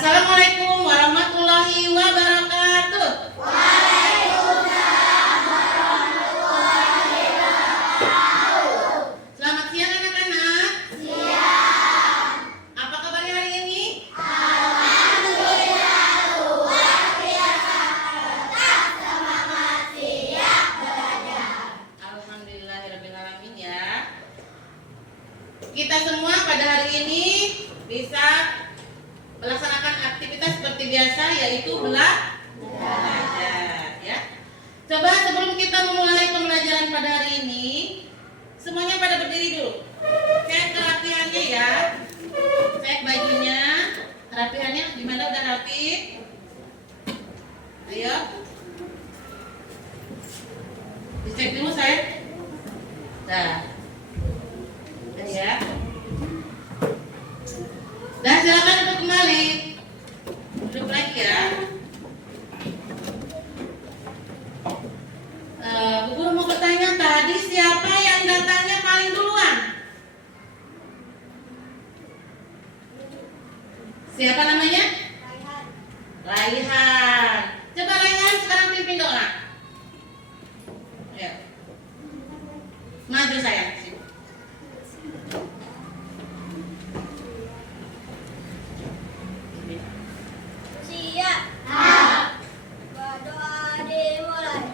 Assalamualaikum warahmatullahi wabarakatuh. Waalaikumsalam warahmatullahi wabarakatuh. Selamat siang anak-anak. Siang. Apa kabarnya hari ini? Alhamdulillah luar biasa. Tetap semangat siap belajar. Alhamdulillahirrahmanirrahim ya. Kita semua pada hari ini bisa melaksanakan aktivitas seperti biasa, yaitu belajar ya. Coba sebelum kita memulai pembelajaran pada hari ini, semuanya pada berdiri dulu. Cek kerapiannya ya. Cek bajunya, kerapiannya gimana, udah rapi? Ayo. Dicek dulu saya. Dah. Udah ya. Dan silakan untuk kembali. Duduk lagi ya. Bu Guru mau bertanya, tadi siapa yang datanya paling duluan? Siapa namanya? Raihan. Coba Raihan sekarang pimpin doa. Ya. Maju sayang. Siap. Berdoa dimulai.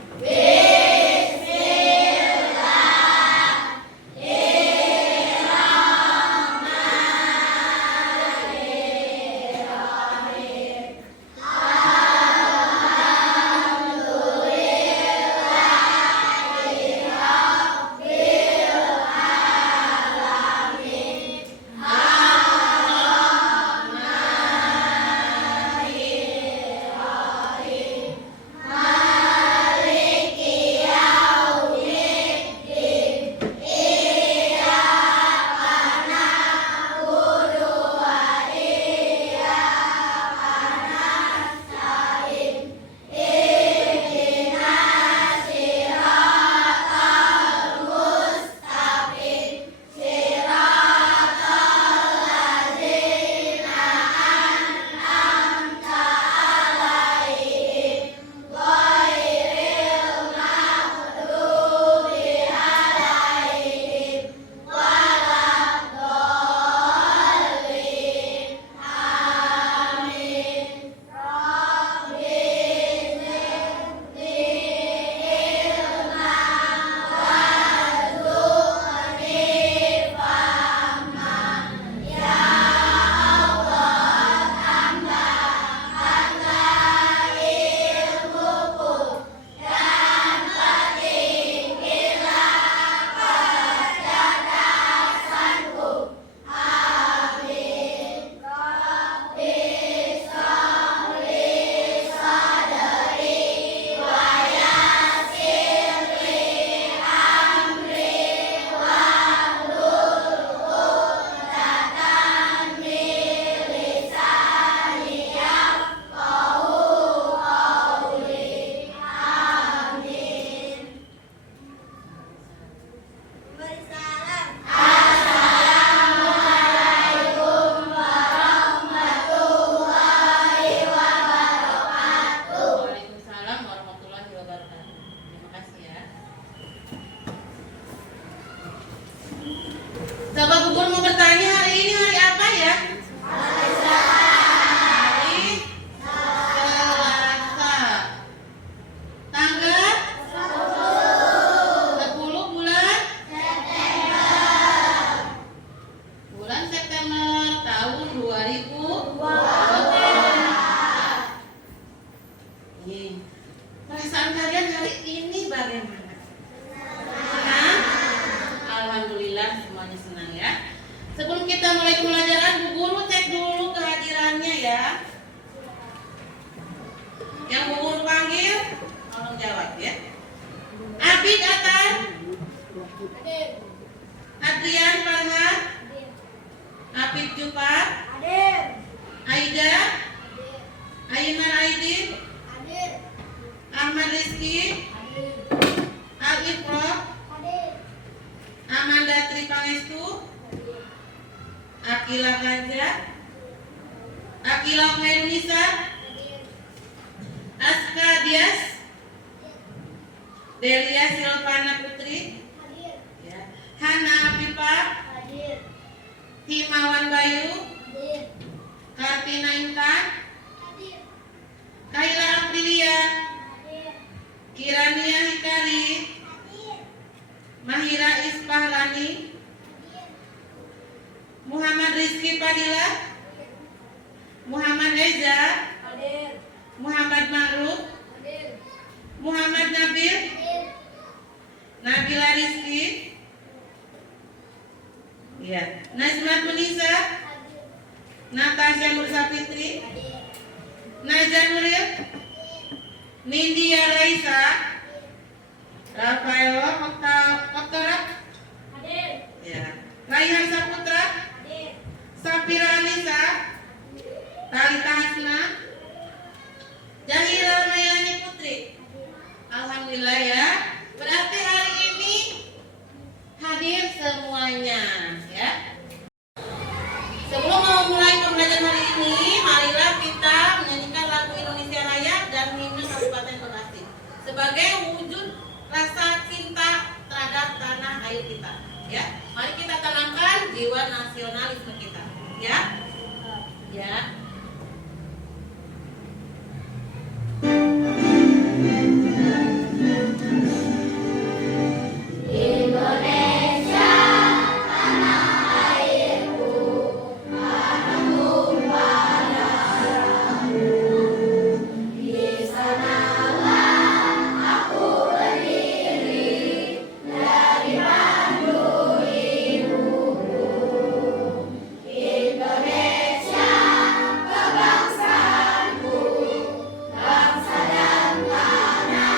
Akila Khairunisa, Hadir. Aska Dias, Delia Silvana Putri, Hadir. ya. Hana Afifah, Hadir. Himawan Bayu, Hadir. Kartina Intan, Hadir. Kaila Aprilia, Hadir. Kirania Hikari, Hadir. Mahira Ispahlani, Hadir. Muhammad Rizky Padilla, Muhammad Eza, Hadir. Muhammad Ma'ruf, Hadir. Muhammad Nabil, Hadir. Nabila Rizky, ya. Najmat Munisa, Hadir. Natasha Mursa Fitri, Hadir. Naja Nuril, Nindya Raisa, Rafael Oktora, Hadir. ya. Raihan Saputra, Hadir. Safira Anissa, Talita Hasna, Jahira Mayani Putri. Alhamdulillah ya. Berarti hari ini hadir semuanya ya. Sebelum mau mulai pembelajaran hari ini, marilah kita menyanyikan lagu Indonesia Raya dan himne Kabupaten Bekasi sebagai wujud rasa cinta terhadap tanah air kita. Ya, mari kita tanamkan jiwa nasionalisme kita. Ya, ya. Indonesia, tanah airku, tanah tumpah darahmu. Di sanalah aku berdiri dari pandu ibuku. Indonesia, kebangsaanku, bangsa dan tanah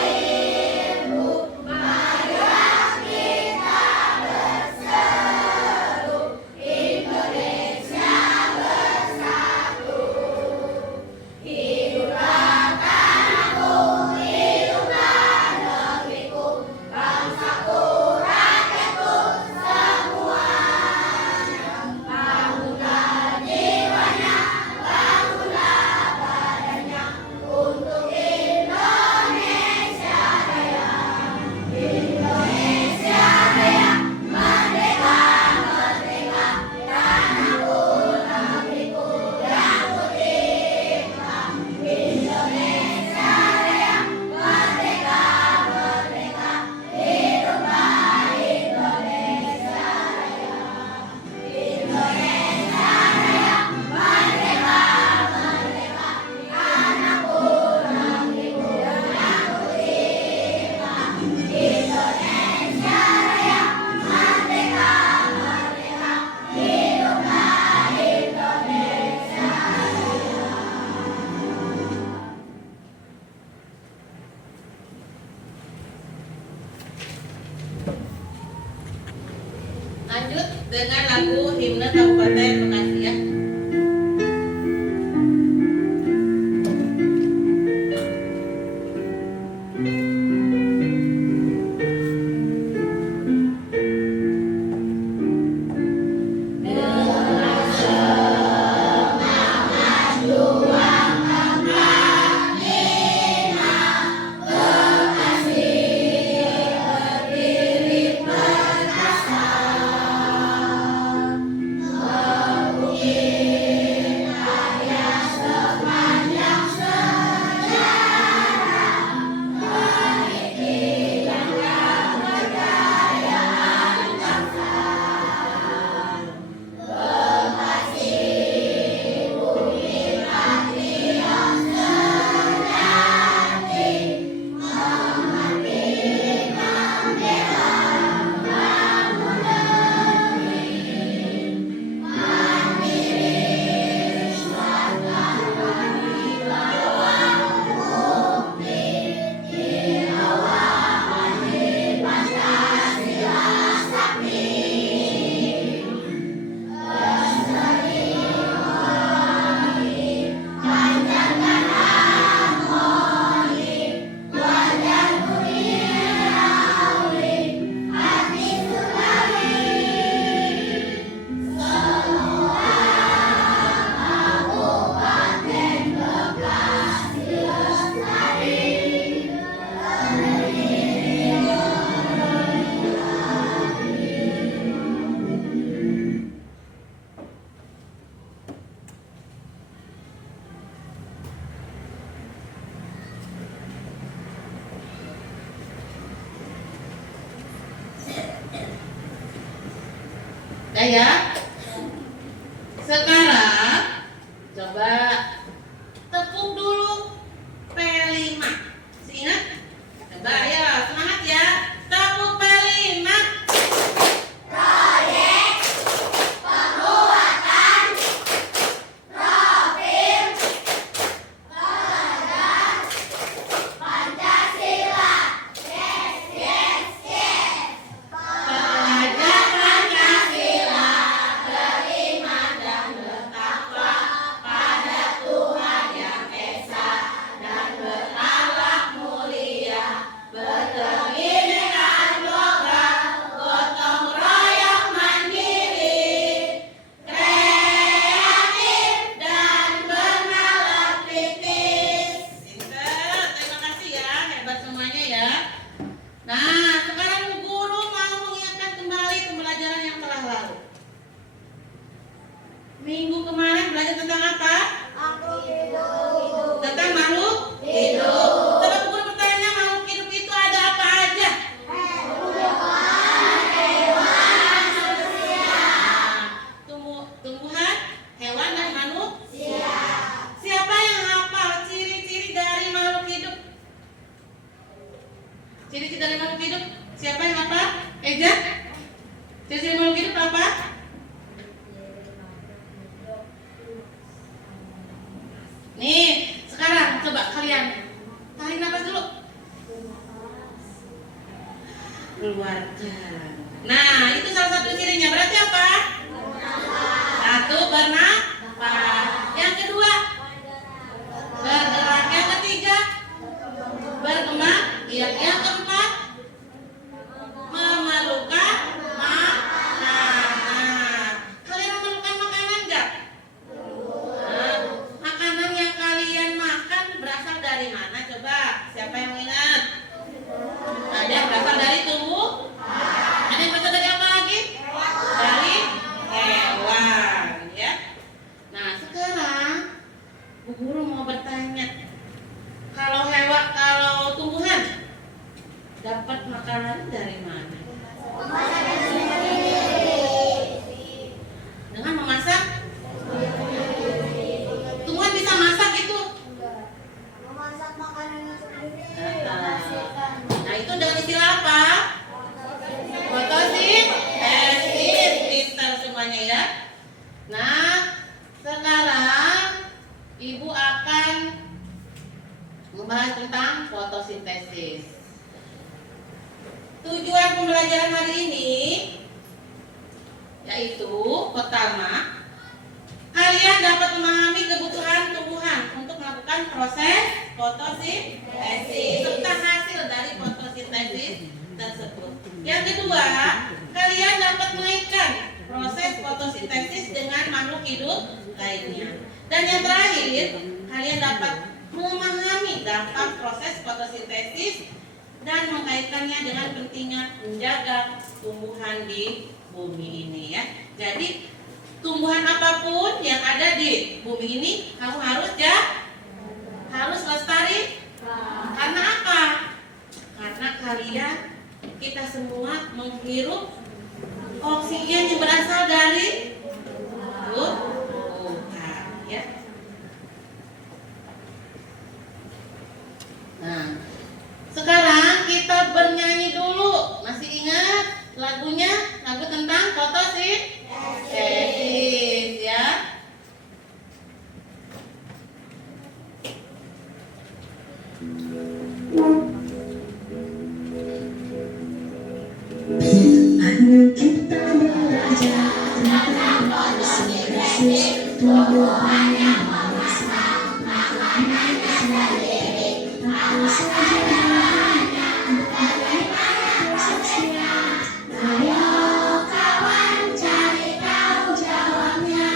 airku. Marilah kita berseru, Indonesia bersatu. Hiduplah tanahku, hiduplah negeriku, bangsaku, rakyatku semuanya. Bangunlah jiwanya, bangunlah badannya untuk Indonesia Raya. Indonesia Raya, merdeka, merdeka, tanahku, negeriku yang kucinta. Indonesia Raya, merdeka, merdeka, hiduplah Indonesia Raya. Indonesia Raya, merdeka, merdeka, tanahku, negeriku yang kucinta. Indonesia Raya, merdeka, merdeka, hiduplah Indonesia Raya. Lanjut dengan lagu himne Kabupaten Bekasi ya. Berdiri perkasa, ya. Sekarang coba tepuk dulu P5. Masih ingat? Coba ayo semangat ya. Tepuk P5. Proyek penguatan profil pelajar Pancasila. Yes, yes, yes. Pelajar Pancasila beriman dan bertakwa pada Tuhan yang esa dan berakhlak mulia, berkeinginan program, gotong royong mandiri, kreatif dan bernalar kritis. Pinter, terima kasih ya, hebat semuanya ya. Nah, sekarang Bu Guru mau mengingatkan kembali pembelajaran yang telah lalu. Minggu kemarin belajar tentang apa? Tentang makhluk hidup. Coba Bu Guru bertanya, makhluk hidup itu ada apa aja? Tumbuhan, hewan, dan manusia. Siapa yang hafal ciri-ciri dari makhluk hidup? Ciri-ciri dari makhluk hidup. Siapa yang hafal? Eja? Ciri-ciri makhluk hidup apa? Nih, sekarang coba kalian tarik nafas dulu. Keluarkan. Nah, itu salah satu cirinya. Berarti apa? Satu, bernafas. Yang kedua, bergerak. Yang ketiga, berkembang. Yang keempat, memerlukan makanan. Kalian memerlukan makanan nggak? Nah, makanan yang kalian makan berasal dari mana? Coba, siapa yang ingat? Ada yang berasal dari tubuh. Ada yang berasal dari apa lagi? Dari hewan, ya. Nah, sekarang Bu Guru mau bertanya, kalau tumbuhan dapat makanan dari mana? Dengan memasak. Tumbuhan bisa masak itu. Memasak makanannya sendiri. Nah, itu dengan istilah apa? Fotosintesis. Pintar semuanya ya. Nah, sekarang Ibu akan membahas tentang fotosintesis. Tujuan pembelajaran hari ini yaitu pertama, kalian dapat memahami kebutuhan tumbuhan untuk melakukan proses fotosintesis serta hasil dari fotosintesis tersebut. Yang kedua, kalian dapat mengaitkan proses fotosintesis dengan makhluk hidup lainnya. Dan yang terakhir, kalian dapat memahami dampak proses fotosintesis dan mengkaitkannya dengan pentingnya menjaga tumbuhan di bumi ini ya. Jadi tumbuhan apapun yang ada di bumi ini kamu harus lestari. Karena apa? Karena kalian, kita semua menghirup oksigen yang berasal dari Tuhan ya. Nah, sekarang kita bernyanyi dulu. Masih ingat lagunya? Lagu tentang fotosintesis ya. Ayo kita belajar tentang fotosintesis tumbuhan yang memasak makanannya sendiri. Apa saja bahannya, bagaimana prosesnya? Ayo kawan cari tahu jawabnya.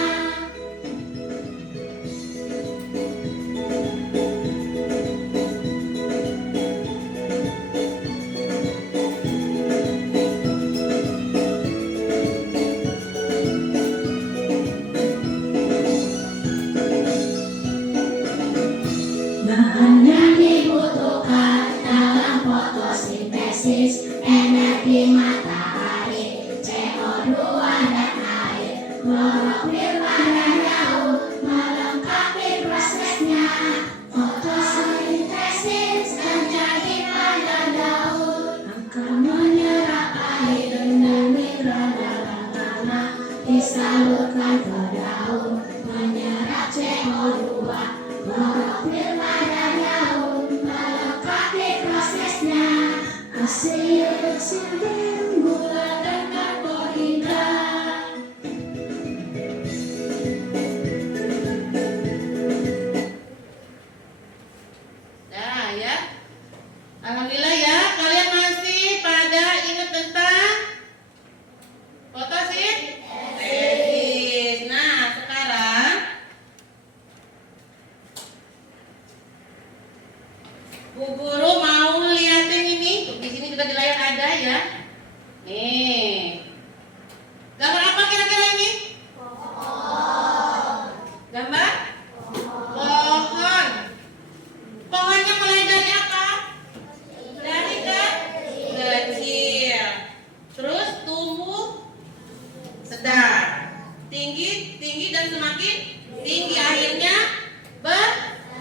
tinggi, akhirnya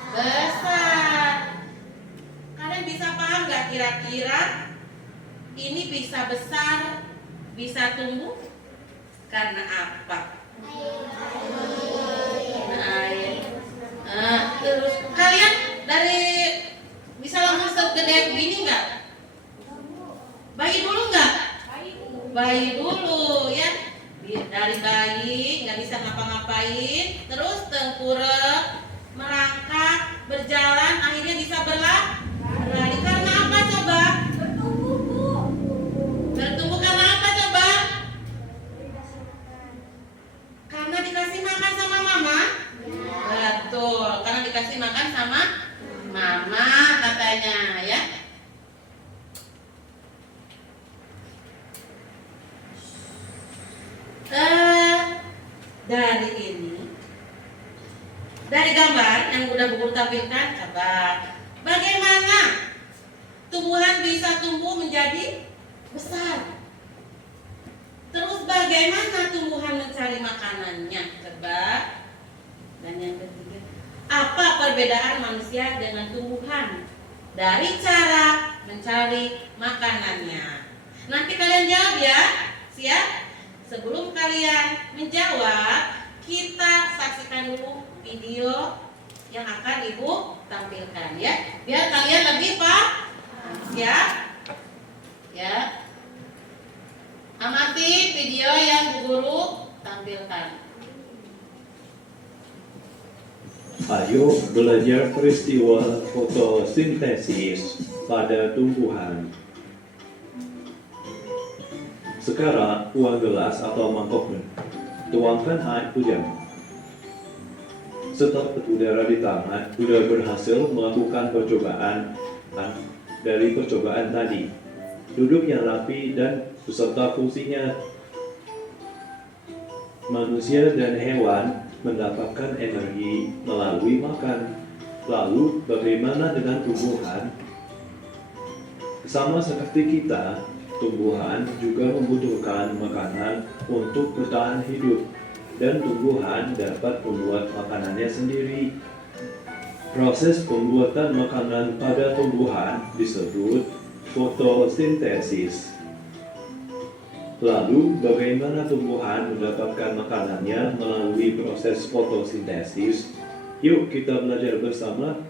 besar. Kalian bisa paham nggak kira-kira ini bisa besar, bisa tumbuh karena apa? Air. Terus kalian dari bisa langsung segede begini nggak? Bayi dulu nggak? Bayi dulu ya. Dari bayi nggak bisa ngapa-ngapain, terus tengkurap, merangkak, berjalan, akhirnya bisa berlari. Karena apa coba? Bertumbuh karena apa coba? Karena dikasih makan sama mama? Betul, karena dikasih makan sama mama katanya ya. Dari gambar yang udah Bu Guru tampilkan, coba bagaimana tumbuhan bisa tumbuh menjadi besar? Terus bagaimana tumbuhan mencari makanannya? Coba. Dan yang ketiga, apa perbedaan manusia dengan tumbuhan dari cara mencari makanannya? Nanti kalian jawab ya. Siap? Sebelum kalian menjawab, kita saksikan dulu video yang akan Ibu tampilkan ya, biar kalian lebih paham. Siap? Ya. Amati video yang Bu Guru tampilkan. Ayo belajar peristiwa fotosintesis pada tumbuhan. Sekarang uang gelas atau mangkok tuangkan air hujan. Setelah udara di tangan sudah berhasil melakukan percobaan dari percobaan tadi. Duduk yang rapi dan beserta fungsinya. Manusia dan hewan mendapatkan energi melalui makan. Lalu bagaimana dengan tumbuhan? Sama seperti kita, tumbuhan juga membutuhkan makanan untuk bertahan hidup, dan tumbuhan dapat membuat makanannya sendiri. Proses pembuatan makanan pada tumbuhan disebut fotosintesis. Lalu, bagaimana tumbuhan mendapatkan makanannya melalui proses fotosintesis? Yuk kita belajar bersama.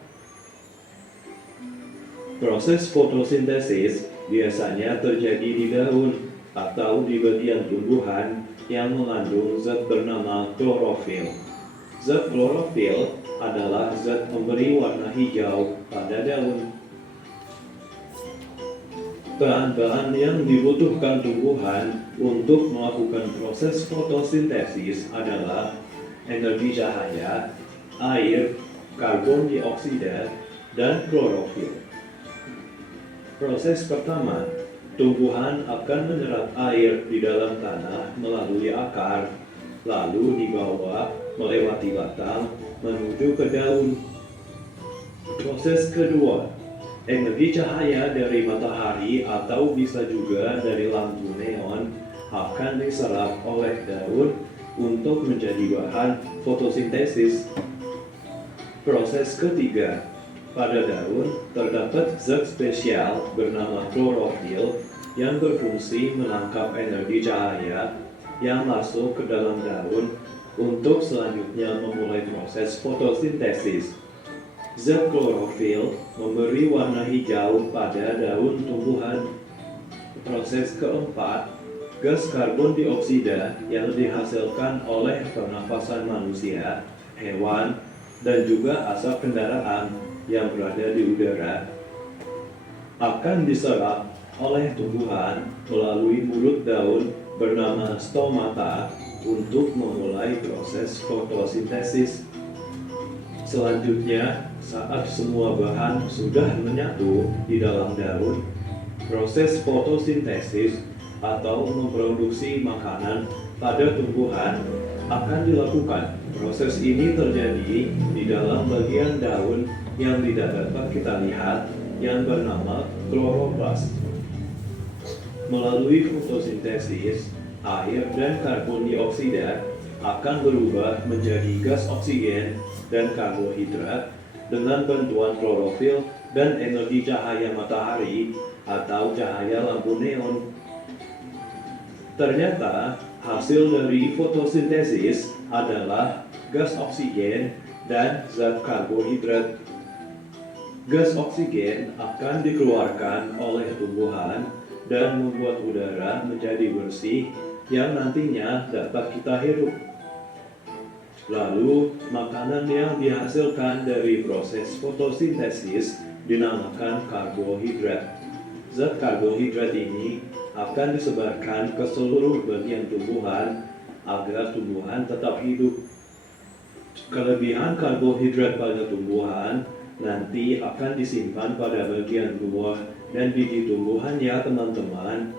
Proses fotosintesis biasanya terjadi di daun atau di bagian tumbuhan yang mengandung zat bernama klorofil. Zat klorofil adalah zat pemberi warna hijau pada daun. Bahan-bahan yang dibutuhkan tumbuhan untuk melakukan proses fotosintesis adalah energi cahaya, air, karbon dioksida, dan klorofil. Proses pertama, tumbuhan akan menyerap air di dalam tanah melalui akar, lalu dibawa melewati batang menuju ke daun. Proses kedua, energi cahaya dari matahari atau bisa juga dari lampu neon akan diserap oleh daun untuk menjadi bahan fotosintesis. Proses ketiga, pada daun terdapat zat spesial bernama klorofil yang berfungsi menangkap energi cahaya yang masuk ke dalam daun untuk selanjutnya memulai proses fotosintesis. Zat klorofil memberi warna hijau pada daun tumbuhan. Proses keempat, gas karbon dioksida yang dihasilkan oleh pernafasan manusia, hewan, dan juga asap kendaraan yang berada di udara akan diserap oleh tumbuhan melalui mulut daun bernama stomata untuk memulai proses fotosintesis. Selanjutnya, saat semua bahan sudah menyatu di dalam daun, proses fotosintesis atau memproduksi makanan pada tumbuhan akan dilakukan. Proses ini terjadi di dalam bagian daun yang tidak dapat kita lihat yang bernama kloroplas. Melalui fotosintesis, air dan karbon dioksida akan berubah menjadi gas oksigen dan karbohidrat dengan bantuan klorofil dan energi cahaya matahari atau cahaya lampu neon. Ternyata hasil dari fotosintesis adalah gas oksigen dan zat karbohidrat. Gas oksigen akan dikeluarkan oleh tumbuhan dan membuat udara menjadi bersih yang nantinya dapat kita hirup. Lalu, makanan yang dihasilkan dari proses fotosintesis dinamakan karbohidrat. Zat karbohidrat ini akan disebarkan ke seluruh bagian tumbuhan agar tumbuhan tetap hidup. Kelebihan karbohidrat pada tumbuhan nanti akan disimpan pada bagian buah dan biji tumbuhan ya teman-teman.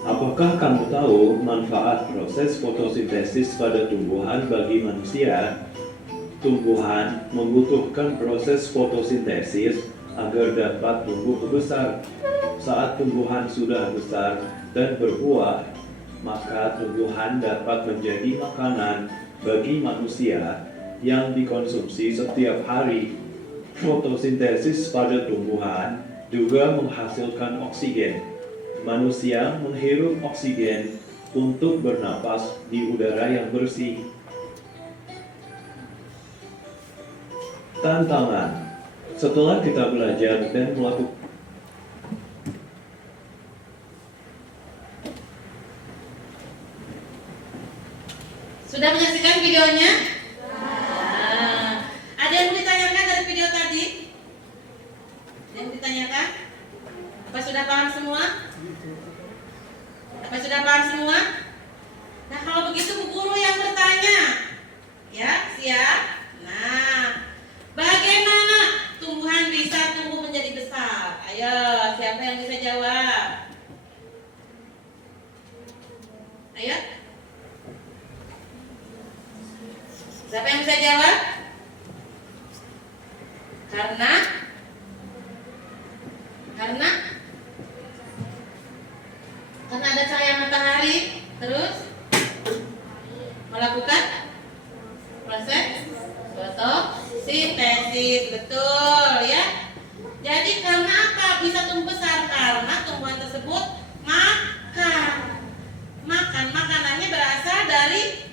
Apakah kamu tahu manfaat proses fotosintesis pada tumbuhan bagi manusia? Tumbuhan membutuhkan proses fotosintesis agar dapat tumbuh besar. Saat tumbuhan sudah besar dan berbuah, maka tumbuhan dapat menjadi makanan bagi manusia yang dikonsumsi setiap hari. Fotosintesis pada tumbuhan juga menghasilkan oksigen. Manusia menghirup oksigen untuk bernapas di udara yang bersih. Tantangan. Setelah kita belajar dan melakukan Sudah menyaksikan videonya? Ada yang mau ditanyakan dari video tadi? Ada yang ditanyakan? Apa sudah paham semua? Apa sudah paham semua? Nah, kalau begitu Bu Guru yang bertanya. Ya, siap? Nah, bagaimana tumbuhan bisa tumbuh menjadi besar? Ayo, siapa yang bisa jawab? Ayo. Siapa yang bisa jawab? Karena ada cahaya matahari, terus melakukan proses fotosintesis, betul ya. Jadi karena apa bisa tumbuh besar? Karena tumbuhan tersebut makan makanannya berasal dari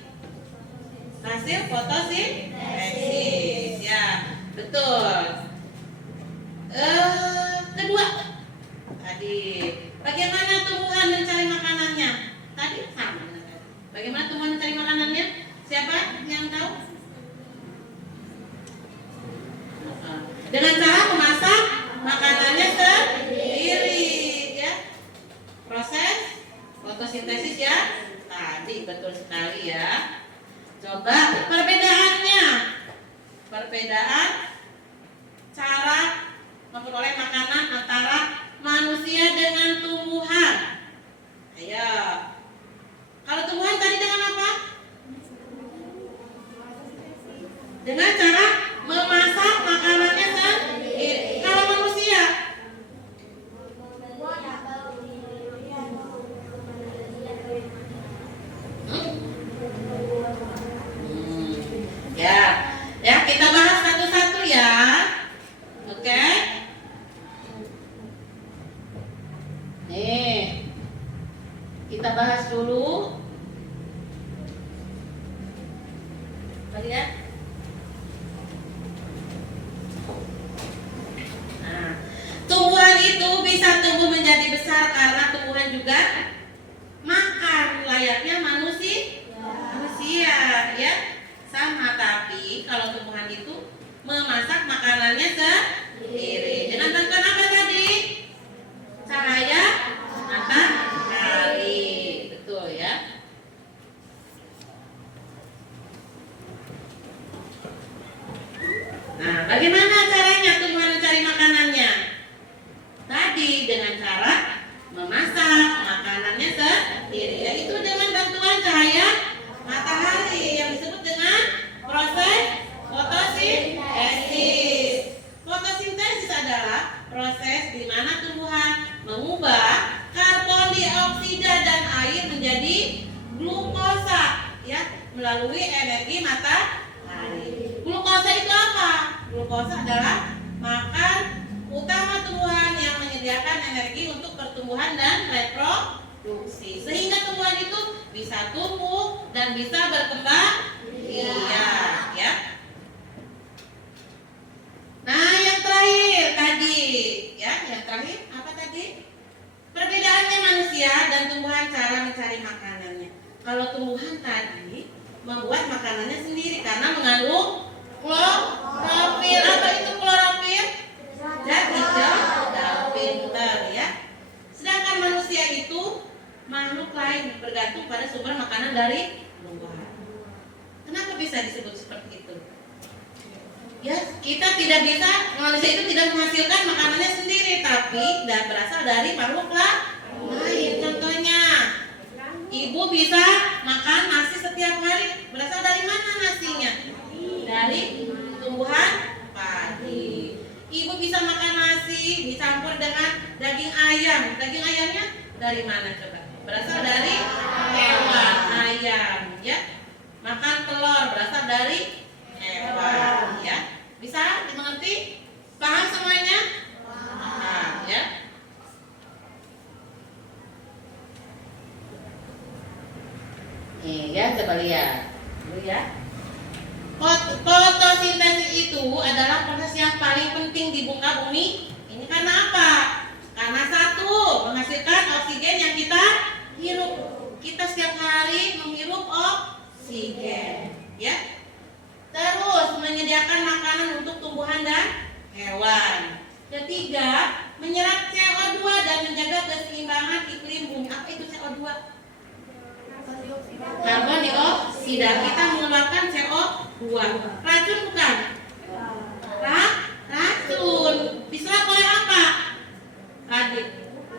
hasil fotosintesis, ya betul. Kedua tadi, bagaimana tumbuhan mencari makanannya? Tadi sama. Bagaimana tumbuhan mencari makanannya? Siapa yang tahu? Dengan cara memasak makanannya sendiri, ya. Proses fotosintesis ya. Tadi betul sekali ya. Coba perbedaannya. Perbedaan cara memperoleh makanan antara manusia dengan tumbuhan. Ayo. Kalau tumbuhan tadi dengan apa? Dengan cara memasak makanannya sendiri. Kalau manusia? Ya kita bahas satu-satu ya. Oke. Nih, kita bahas dulu. Lihat. Nah, tumbuhan itu bisa tumbuh menjadi besar karena tumbuhan juga makan layaknya manusia, ya. Sama, tapi kalau tumbuhan itu memasak makanannya sendiri. Dengan bantuan apa tadi? Cahaya matahari. Betul ya. Nah, bagaimana caranya tumbuhan mencari makanannya? Tadi dengan cara memasak makanannya sendiri, yaitu dengan bantuan cahaya matahari yang disebut dengan proses fotosintesis. Fotosintesis adalah proses di mana tumbuhan mengubah karbon dioksida dan air menjadi melalui energi matahari. Glukosa itu apa? Glukosa adalah makan utama tumbuhan yang menyediakan energi untuk pertumbuhan dan reproduksi. Sehingga tumbuhan itu bisa tumbuh dan bisa berkembang. Iya, ya. Nah, yang terakhir tadi, ya, yang terakhir apa tadi? Perbedaannya manusia dan tumbuhan cara mencari makanannya. Kalau tumbuhan tadi membuat makanannya sendiri karena mengandung klorofil. Apa itu klorofil? Zat hijau dan pinter, ya. Sedangkan manusia itu makhluk lain bergantung pada sumber makanan dari tumbuhan. Kenapa bisa disebut seperti itu? Ya, kita tidak bisa, manusia itu tidak menghasilkan makanannya sendiri, tapi berasal dari makhluk lain. Contohnya, ibu bisa makan nasi setiap hari. Berasal dari mana nasinya? Dari tumbuhan padi. Ibu bisa makan nasi dicampur dengan daging ayam. Daging ayamnya dari mana coba? Berasal dari hewan ayam, ya. Makan telur berasal dari hewan, ya. Bisa dimengerti? Paham semuanya? Paham, ya. Nih, ya, coba lihat dulu, ya. Fotosintesis itu adalah proses yang paling penting di muka bumi. Ini karena apa? Karena satu, menghasilkan oksigen yang kita hirup. Kita setiap hari menghirup oksigen, ya. Terus menyediakan makanan untuk tumbuhan dan hewan. Ketiga, menyerap CO2 dan menjaga keseimbangan iklim bumi. Apa itu CO2? Karbon dioksida. Kita mengeluarkan CO2. Racun bukan? Racun. Diserap oleh apa? Tadi.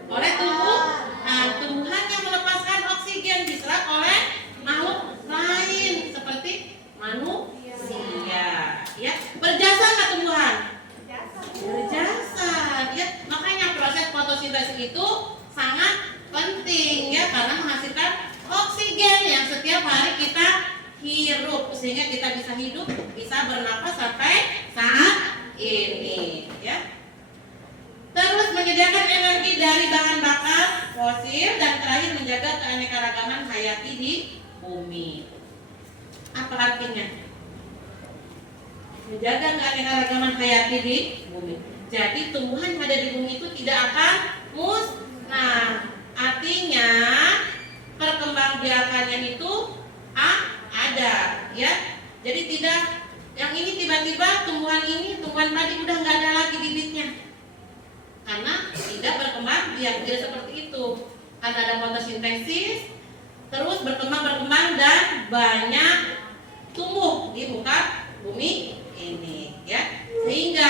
Oleh tumbuhan yang melepaskan oksigen, diserap oleh makhluk lain seperti manusia, ya. Berjasa nggak tumbuhan? Berjasa, ya. Makanya proses fotosintesis itu sangat penting, ya, karena menghasilkan oksigen yang setiap hari kita hirup sehingga kita bisa hidup, bisa bernapas sampai saat ini, ya. Terus menyediakan energi dari bahan bakar fosil dan terakhir menjaga keanekaragaman hayati di bumi. Apa artinya? Menjaga keanekaragaman hayati di bumi. Jadi tumbuhan yang ada di bumi itu tidak akan musnah. Artinya perkembangbiakannya itu ada, ya. Jadi tidak yang ini tiba-tiba tumbuhan padi udah nggak ada lagi bibitnya. Karena tidak berkembang biak, tidak seperti itu. Karena ada fotosintesis, terus berkembang dan banyak tumbuh di muka bumi ini, ya. Sehingga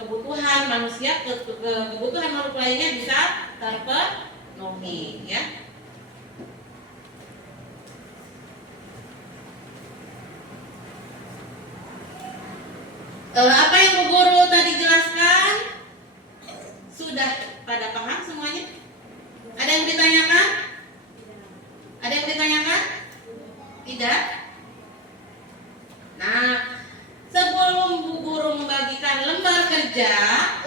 kebutuhan manusia, kebutuhan makhluk lainnya bisa terpenuhi, ya. Apa yang Bu Guru tadi jelaskan sudah pada paham semuanya? Ada yang ditanyakan? Ada yang ditanyakan? Tidak? Nah, sebelum Bu Guru membagikan lembar kerja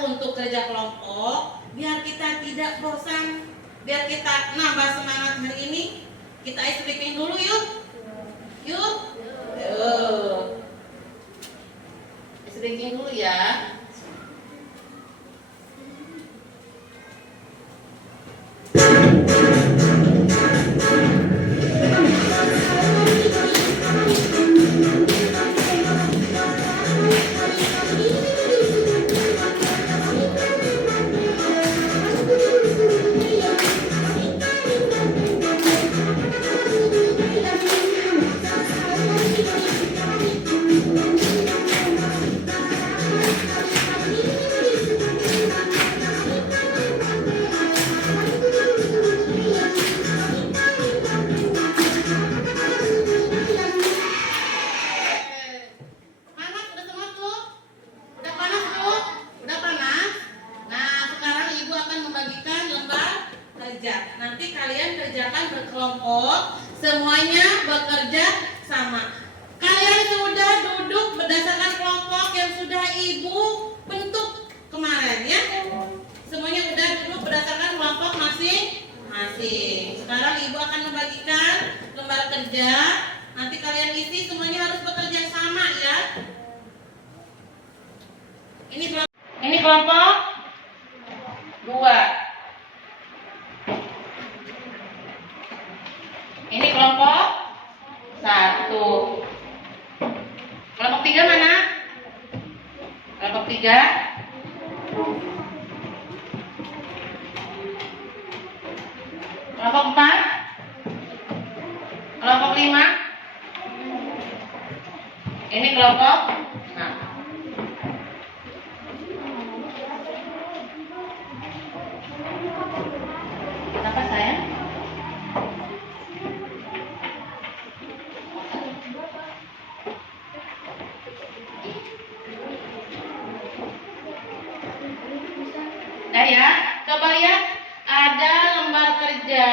untuk kerja kelompok, biar kita tidak bosan, biar kita nambah semangat hari ini, kita ice breaking dulu yuk. Yuk. Ice breaking dulu ya. kelompok 2. Ini kelompok 1. Kelompok 3 mana? Kelompok 3. Kelompok 4. Kelompok 5. Ini kelompok 6. Kenapa sayang? Nah ya, coba lihat ada lembar kerja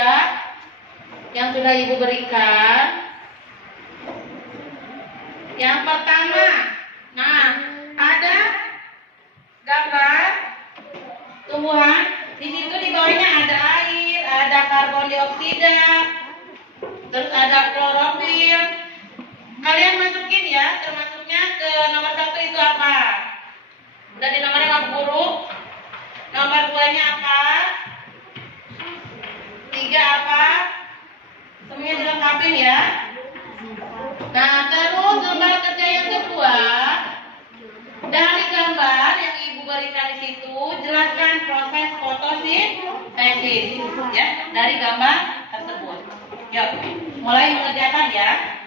yang sudah Ibu berikan. Yang pertama, nah ada gambar tumbuhan. Di situ di bawahnya ada air, ada karbon dioksida, terus ada klorofil. Kalian masukin ya, termasuknya ke nomor 1 itu apa? Udah di nomornya sama guru. Nomor 2-nya apa? 3 apa? Semuanya dilengkapin ya. Nah, terus lembar kerja yang kedua, dari gambar yang Ibu berikan di situ, jelaskan proses fotosintesis ya dari gambar tersebut. Yuk, mulai mengerjakan ya.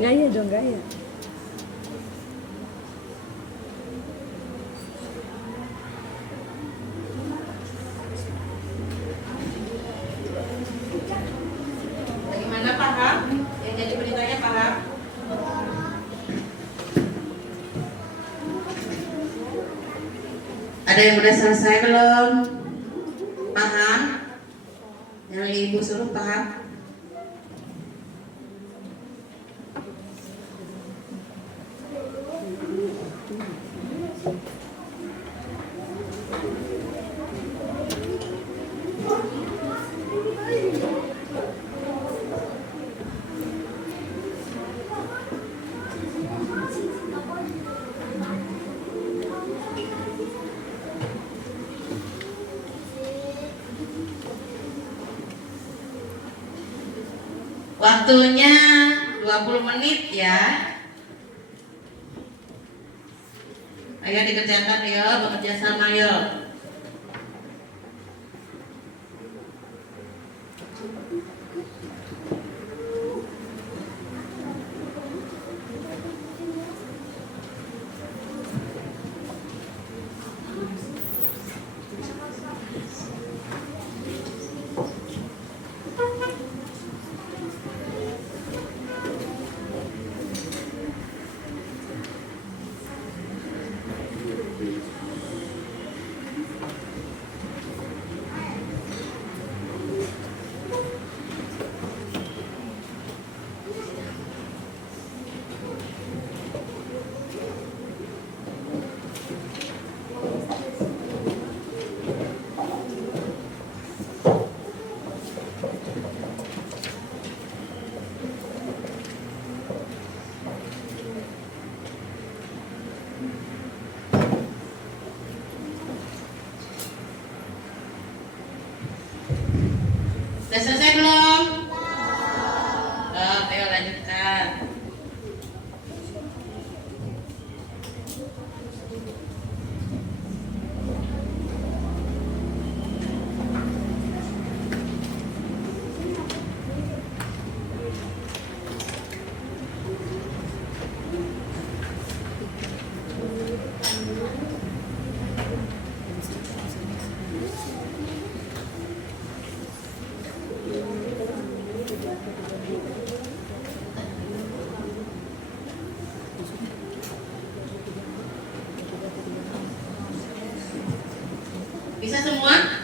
Gaya dong, gaya. Bagaimana, paham? Yang jadi beritanya paham? Ada yang udah selesai belum? Paham? Yang ibu suruh paham. Waktunya 20 menit ya. Ayo dikerjakan ya, bekerja sama ya. Sudah selesai belum? Ayo lanjutkan. Bisa semua?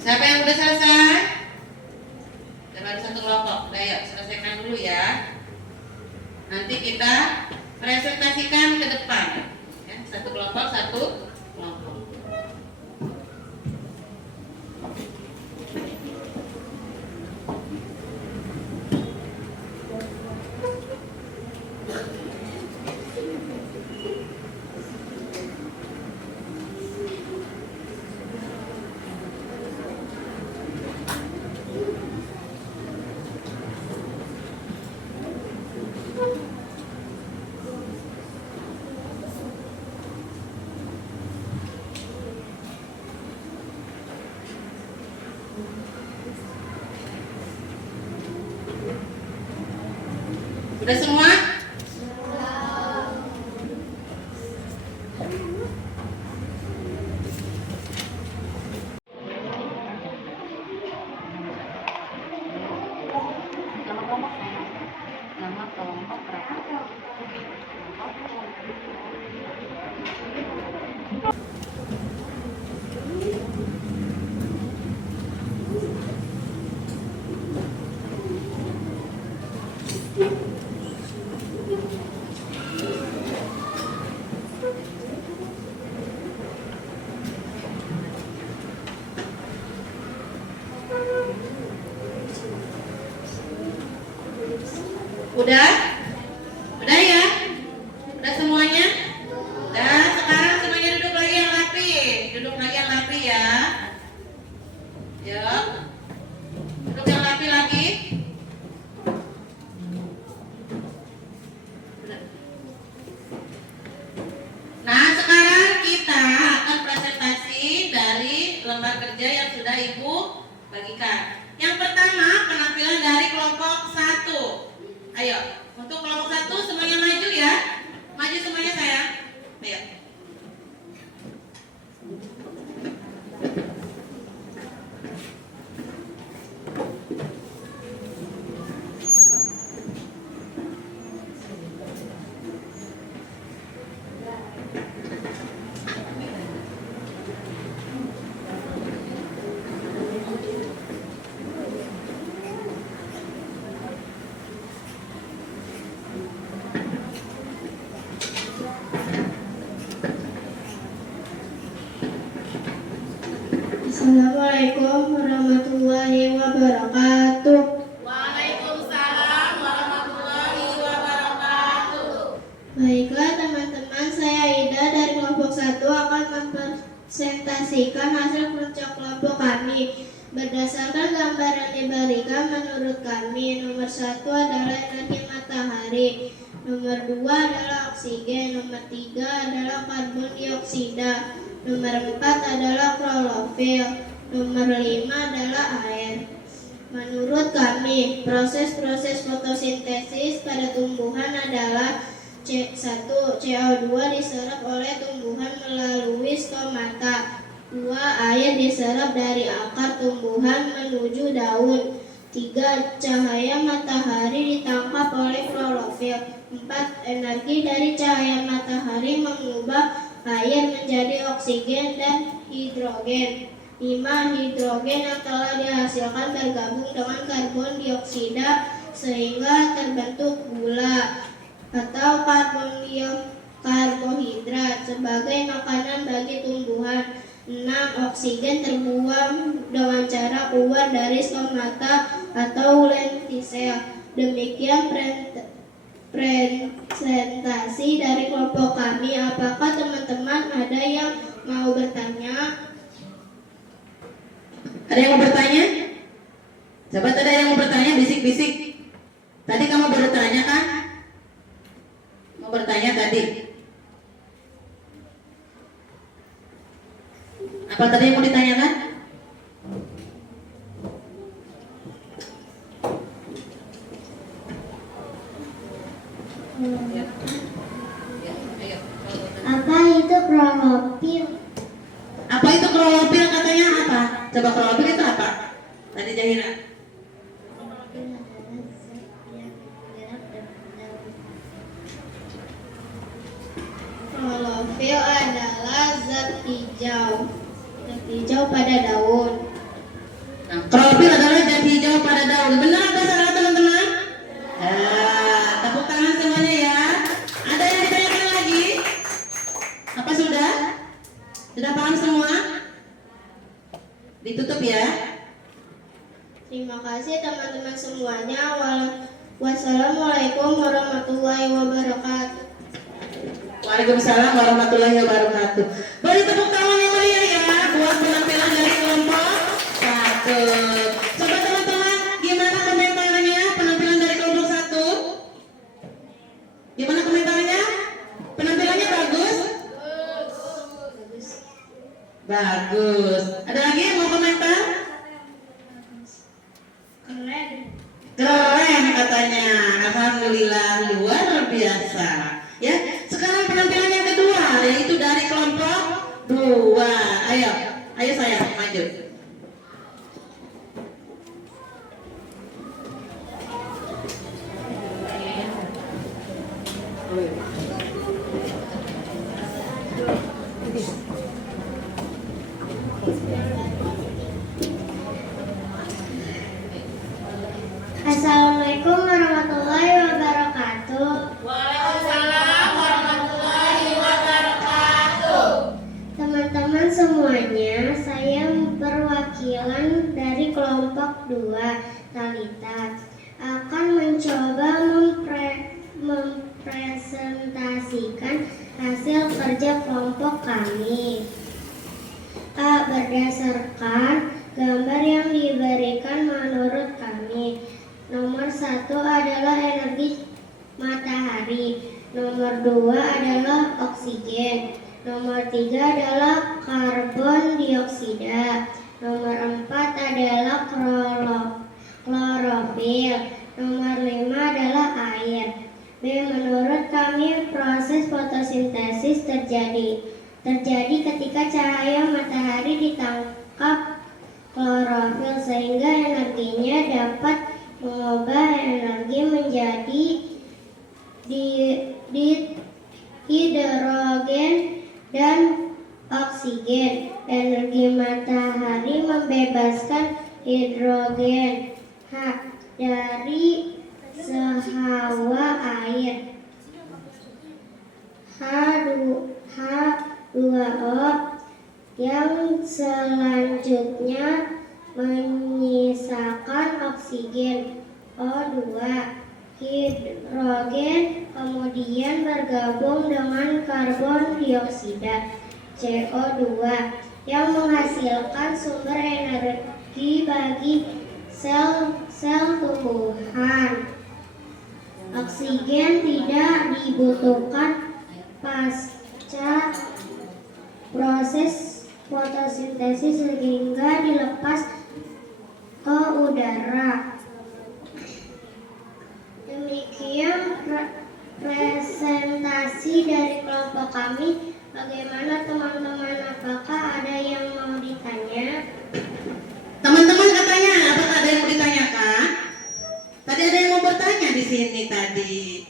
Siapa yang udah selesai? Udah baru satu kelompok. Udah yuk, selesaikan dulu ya. Nanti kita presentasikan ke depan. Ya, satu kelompok, satu kelompok. Udah semua? Udah? Udah ya? Udah semuanya? Udah, sekarang semuanya duduk lagi yang rapi. Duduk lagi yang rapi ya. Yuk. Duduk yang rapi lagi. Nah, sekarang kita akan presentasi dari lembar kerja yang sudah Ibu bagikan. Yang pertama, penampilan dari kelompok 1. Ayo, untuk kelompok 1 semuanya maju ya. Maju semuanya sayang. Ayo. Assalamualaikum warahmatullahi wabarakatuh. Waalaikumsalam warahmatullahi wabarakatuh. Baiklah teman-teman, saya Ida dari kelompok 1 akan mempresentasikan hasil kerja kelompok kami. Berdasarkan gambar yang diberikan menurut kami, nomor 1 adalah energi matahari, nomor 2 adalah oksigen, nomor 3 adalah karbon dioksida, nomor 4 adalah klorofil, nomor 5 adalah air. Menurut kami, proses-proses fotosintesis pada tumbuhan adalah C1. CO2 diserap oleh tumbuhan melalui stomata. 2. Air diserap dari akar tumbuhan menuju daun. 3. Cahaya matahari ditangkap oleh klorofil. 4. Energi dari cahaya matahari mengubah air menjadi oksigen dan hidrogen. 5. Hidrogen yang telah dihasilkan bergabung dengan karbon dioksida sehingga terbentuk gula atau karbohidrat sebagai makanan bagi tumbuhan. 6. Oksigen terbuang dengan cara keluar dari stomata atau lentisel. Demikian presentasi dari kelompok kami. Apakah teman-teman ada yang mau bertanya? Ada yang mau bertanya? Coba ada yang mau bertanya, bisik-bisik. Tadi kamu baru tanya kan? Mau bertanya tadi. Apa tadi yang mau ditanyakan? Apa itu klorofil? Apa itu klorofil katanya apa? Coba klorofil itu apa? Tadi Jahira. Klorofil adalah zat hijau. Zat hijau pada daun. Nah, klorofil adalah zat hijau pada daun. Benar atau salah teman-teman? Ditutup ya. Terima kasih teman-teman semuanya. Wassalamualaikum warahmatullahi wabarakatuh. Waalaikumsalam warahmatullahi wabarakatuh. Beri tepuk tangan yang meriah ya buat penampilan dari kelompok 1. Coba teman-teman, gimana komentarnya penampilan dari kelompok 1? Gimana komentarnya? Penampilannya bagus? Bagus. Ada lagi yang mau komentar? Keren. Keren katanya. Alhamdulillah, luar biasa. Ya, sekarang penampilan yang kedua yaitu dari kelompok 2. Ayo, ayo saya maju. Assalamualaikum warahmatullahi wabarakatuh. Waalaikumsalam warahmatullahi wabarakatuh. Teman-teman semuanya, saya perwakilan dari kelompok 2 Talita akan mencoba mempresentasikan hasil kerja kelompok kami. Berdasarkan gambar yang diberikan menurut kami, nomor 1 adalah energi matahari, nomor 2 adalah oksigen, nomor 3 adalah karbon dioksida, nomor 4 adalah klorofil, nomor 5 adalah air. B. Menurut kami, proses fotosintesis terjadi ketika cahaya matahari ditangkap klorofil sehingga energinya dapat mengubah energi menjadi hidrogen dan oksigen. Energi matahari membebaskan hidrogen dari sehawa air. H2O yang selanjutnya menyisakan oksigen O2. Hidrogen kemudian bergabung dengan karbon dioksida CO2 yang menghasilkan sumber energi bagi sel tumbuhan. Oksigen tidak dibutuhkan pasca proses fotosintesis sehingga dilepas ke udara. Demikian presentasi dari kelompok kami. Bagaimana teman-teman? Apakah ada yang mau ditanya? Teman-teman katanya, apakah ada yang mau ditanyakan? Tadi ada yang mau bertanya di sini tadi.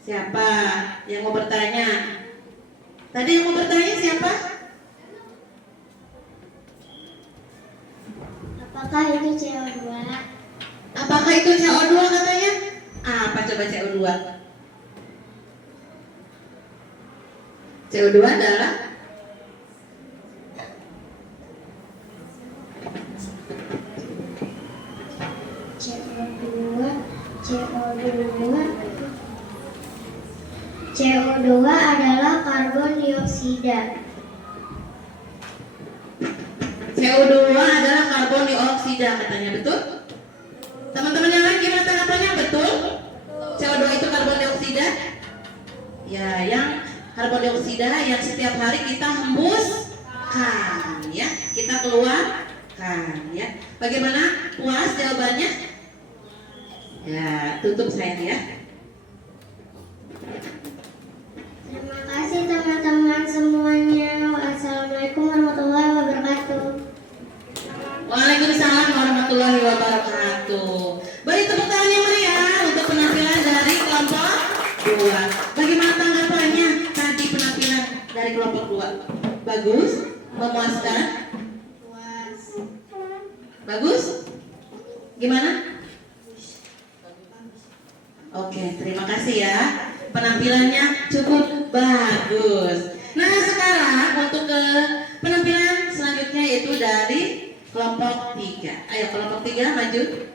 Siapa yang mau bertanya? Tadi yang mau bertanya siapa? Apakah itu CO2? Apakah itu CO2 katanya? Apa coba CO2? CO2 adalah CO2 adalah karbon dioksida. CO2 adalah karbon dioksida katanya, betul? Teman-teman yang lain gimana tanggapannya? Betul? CO2 itu karbon dioksida? Ya, yang karbon dioksida yang setiap hari kita hembuskan, ya, kita keluarkan, ya. Bagaimana? Puas jawabannya? Ya, tutup sayang ya. Terima kasih teman-teman semuanya. Wassalamualaikum warahmatullahi wabarakatuh. Waalaikumsalam warahmatullahi wabarakatuh. Beri tepuk tangan yang meriah untuk penampilan dari kelompok 2. Bagaimana tanggapannya tadi penampilan dari kelompok 2? Bagus? Memuaskan? Puas. Bagus? Gimana? Oke, terima kasih ya. Penampilannya cukup bagus. Nah, sekarang untuk ke penampilan selanjutnya yaitu dari 3. Ayo kelompok 3 maju.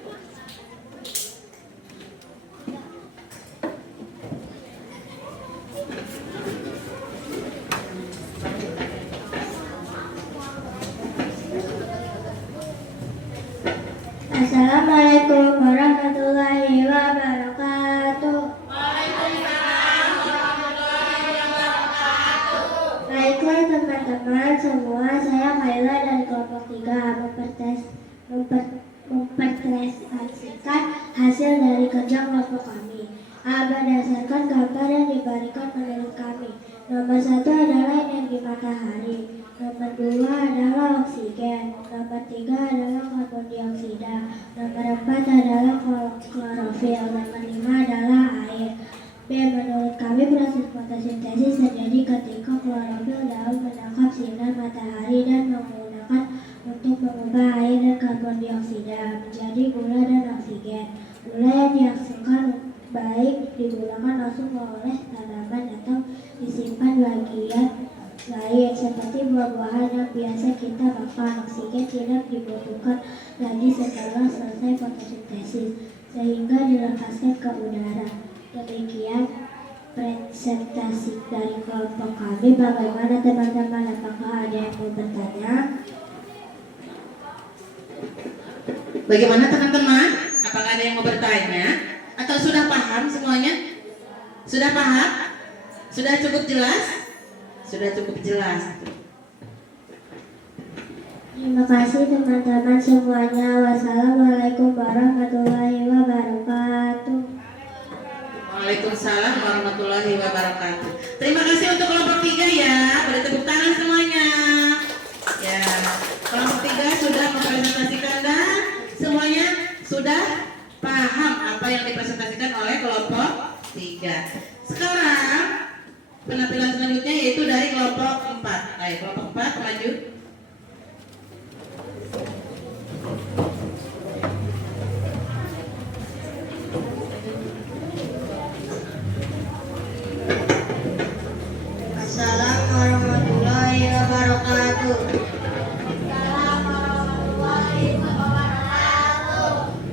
Assalamualaikum warahmatullahi wabarakatuh. Baiklah teman-teman semua, saya Kaila dari kelompok 3 mempresentasikan hasil dari kerja kelompok kami. Berdasarkan gambar yang diberikan menurut kami, nomor 1 adalah energi matahari, nomor 2 adalah oksigen, nomor 3 adalah karbon dioksida, nomor 4 adalah klorofil, nomor 5 adalah air. B. Menurut kami proses fotosintesis terjadi ketika klorofil daun menangkap sinar matahari dan menggunakan untuk mengubah air dan karbon dioksida menjadi gula dan oksigen. Gula yang dihasilkan baik digunakan langsung oleh tanaman atau disimpan bagian lain seperti buah-buahan yang biasa kita makan. Oksigen tidak dibutuhkan lagi setelah selesai fotosintesis sehingga dilepaskan ke udara. Demikian presentasi dari kelompok kami. Bagaimana teman-teman? Apakah ada yang mau bertanya? Bagaimana teman-teman? Apakah ada yang mau bertanya? Atau sudah paham semuanya? Sudah paham? Sudah cukup jelas? Sudah cukup jelas. Terima kasih teman-teman semuanya. Wassalamualaikum warahmatullahi wabarakatuh. Waalaikumsalam warahmatullahi wabarakatuh. Terima kasih untuk kelompok 3 ya. Beri tepuk tangan semuanya. Ya, kelompok 3 sudah mempresentasikan dan semuanya sudah paham apa yang dipresentasikan oleh kelompok 3. Sekarang penampilan selanjutnya yaitu dari kelompok 4. Ayo kelompok 4 maju. Assalamualaikum warahmatullahi wabarakatuh.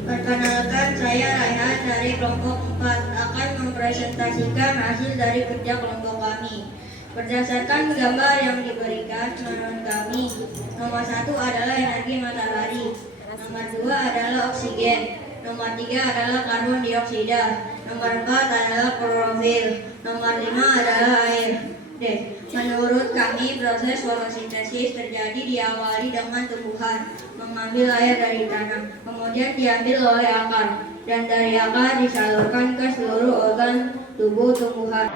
Perkenalkan, saya Raihan dari kelompok 4 akan mempresentasikan hasil dari kerja kelompok kami. Berdasarkan gambar yang diberikan menurut kami, nomor 1 adalah energi matahari, nomor 2 adalah oksigen, nomor 3 adalah karbon dioksida, nomor 4 adalah klorofil, nomor 5 adalah air. D. Menurut kami, proses fotosintesis terjadi diawali dengan tumbuhan mengambil air dari tanah, kemudian diambil oleh akar, dan dari akar disalurkan ke seluruh organ tubuh tumbuhan.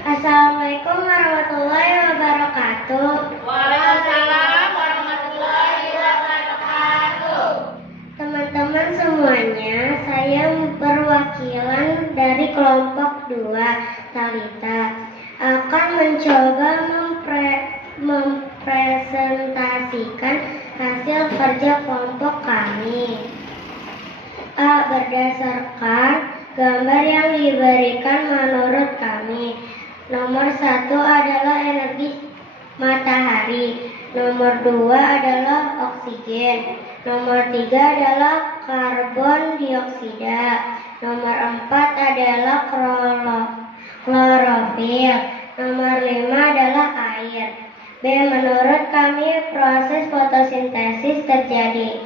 Assalamualaikum warahmatullahi wabarakatuh. Waalaikumsalam warahmatullahi wabarakatuh. Teman-teman semuanya, saya perwakilan dari kelompok 2 Talita akan mencoba mempresentasikan hasil kerja kelompok kami. Berdasarkan gambar yang diberikan menurut kami, nomor 1 adalah energi matahari, nomor 2 adalah oksigen, nomor 3 adalah karbon dioksida, nomor 4 adalah klorofil, nomor 5 adalah air. B. Menurut kami proses fotosintesis terjadi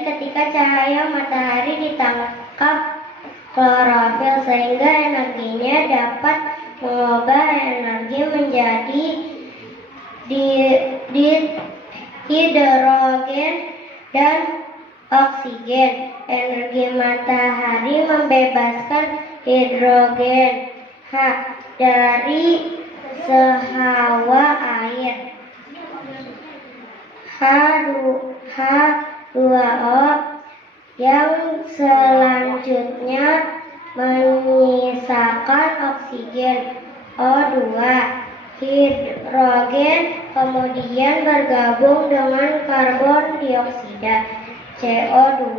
ketika cahaya matahari ditangkap klorofil sehingga energinya dapat mengubah energi menjadi hidrogen dan oksigen. Energi matahari membebaskan hidrogen dari sehawa air H2O yang selanjutnya menyisakan oksigen O2. Hidrogen kemudian bergabung dengan karbon dioksida CO2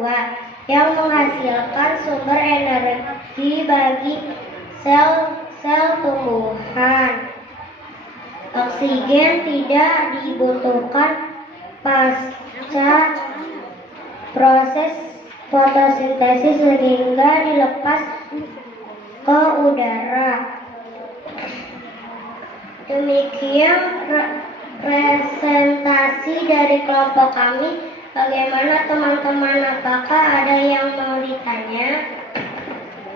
yang menghasilkan sumber energi bagi sel-sel tumbuhan. Oksigen tidak dibutuhkan pasca proses fotosintesis sehingga dilepas ke udara. Demikian presentasi dari kelompok kami. Bagaimana teman-teman? Apakah ada yang mau ditanya?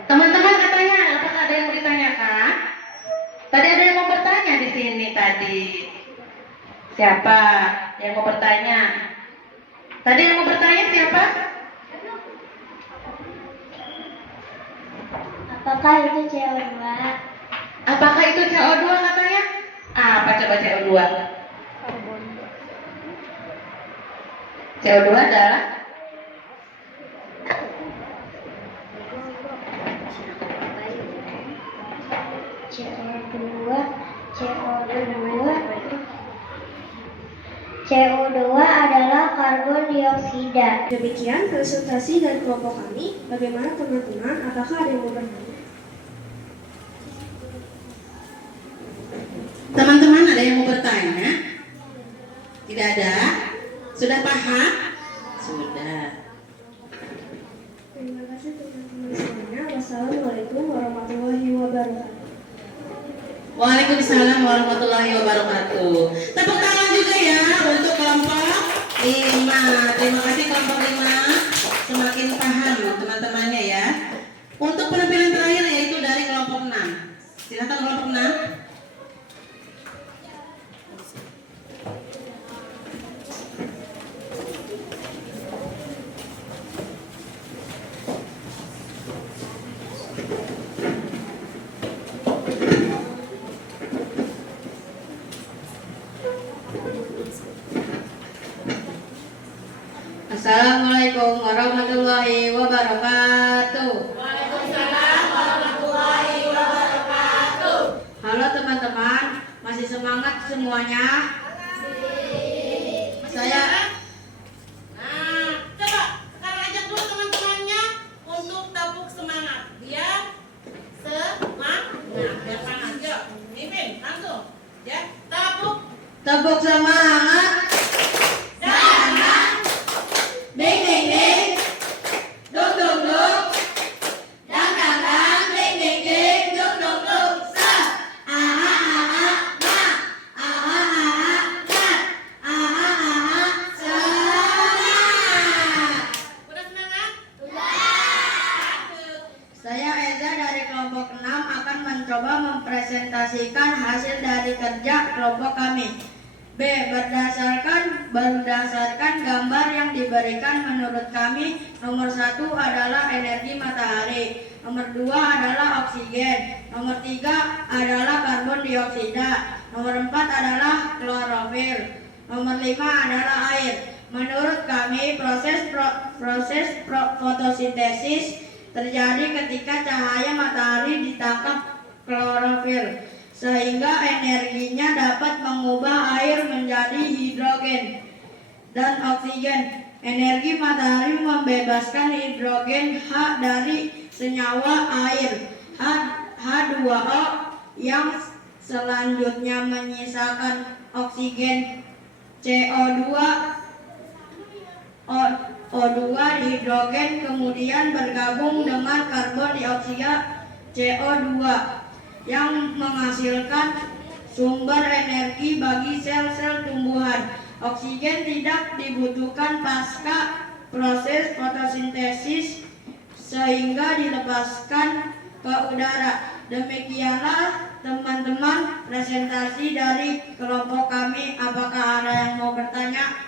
Teman-teman katanya, apakah ada yang mau ditanyakan? Tadi ada yang mau bertanya di sini tadi. Siapa yang mau bertanya? Tadi yang mau bertanya siapa? Apakah itu CO2? Apakah itu CO2 katanya? Apa coba CO2? CO2 adalah CO2 adalah karbon dioksida. Demikian presentasi dari kelompok kami. Bagaimana teman-teman? Apakah ada yang mau bertanya? teman-teman ada yang mau bertanya? Tidak ada? Sudah paham? Sudah. Terima kasih teman-teman semuanya. Wassalamualaikum warahmatullahi wabarakatuh. Waalaikumsalam warahmatullahi wabarakatuh. Tepuk tangan juga ya untuk kelompok 5. Terima kasih kelompok 5. Semakin paham teman-temannya ya. Untuk penampilan terakhir yaitu dari kelompok 6. Silakan kelompok 6. Assalamualaikum warahmatullahi wabarakatuh. Waalaikumsalam warahmatullahi wabarakatuh. Halo teman-teman, masih semangat semuanya? Saya coba sekarang ajak dulu teman-temannya untuk tepuk semangat. Biar semangat, biar semangat. Yuk, mimpin langsung. Ya, tepuk semangat. Ding ding ding, duk duk duk, dang dang dang, ding ding ding, duk duk duk, sa, aha aha ma, aha aha ma, aha aha semangat. Udah semangat? Saya Eza dari kelompok 6 akan mencoba mempresentasikan hasil dari kerja kelompok kami. B. Berdasarkan gambar yang diberikan menurut kami, nomor 1 adalah energi matahari, nomor 2 adalah oksigen, nomor 3 adalah karbon dioksida, nomor 4 adalah klorofil, nomor 5 adalah air. Menurut kami, proses fotosintesis terjadi ketika cahaya matahari ditangkap klorofil, sehingga energinya dapat mengubah air menjadi hidrogen dan oksigen. Energi matahari membebaskan hidrogen H dari senyawa air H2O yang selanjutnya menyisakan oksigen CO2 O2 hidrogen kemudian bergabung dengan karbon dioksida CO2 yang menghasilkan sumber energi bagi sel-sel tumbuhan. Oksigen tidak dibutuhkan pasca proses fotosintesis sehingga dilepaskan ke udara. Demikianlah teman-teman presentasi dari kelompok kami. Apakah ada yang mau bertanya?